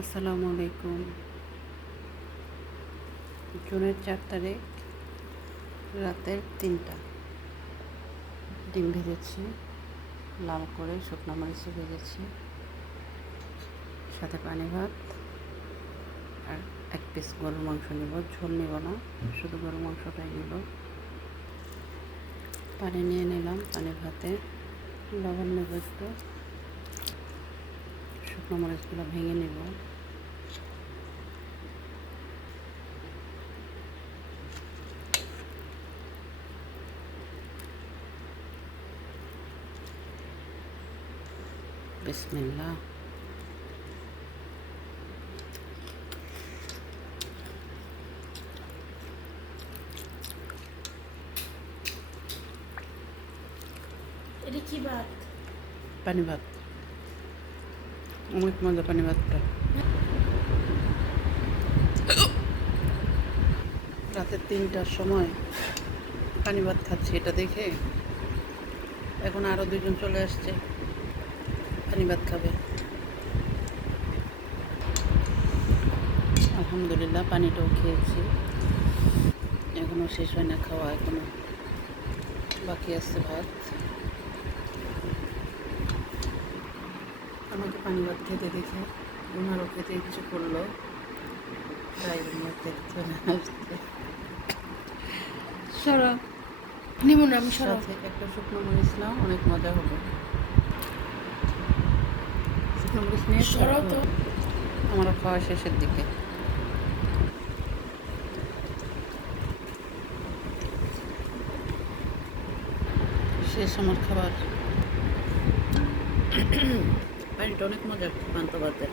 আসসালামু আলাইকুম। জুনের 4 তারিখ রাতের 3টা। ডিম ভেজেছি, লাল করে শুকনো মরিচে ভেজেছি, সাথে পানি ভাত আর 1 পিস গরুর মাংস নেব। ঝোল নেব না, শুধু গরুর মাংসটাই নেব। পানি নিয়ে নিলাম, পানি ভাতে লবণ নেব একটু, শুকনো মরিচগুলো ভেঙে নেব। বিসমিল্লাহ। এটা কি ভাত? পানি ভাত, অনেক মজা পানি ভাতটা। রাতের 3টার সময় পানি ভাত খাচ্ছি, এটা দেখে এখন আরও 2জন চলে আসছে পানি ভাত খাবে। আলহামদুলিল্লাহ, পানিটাও খেয়েছি। এখনও শেষ হয় না খাওয়া, এখনও বাকি আছে ভাত। আমাকে পানি ভাত খেতে দেখে ওনারও খেতে ইচ্ছে করলো, তাই খেতে চলে আসছে। সরো, নিমু না আমি, সরো। সাথে একটা শুকনো মরিচ নাও, অনেক মজা হবে। শুকনো মরিচ নিয়ে সরো তো। আমারও খাওয়া শেষের দিকে। শেষ আমার খাবার। পানিটা অনেক মজা পান্তা ভাতের।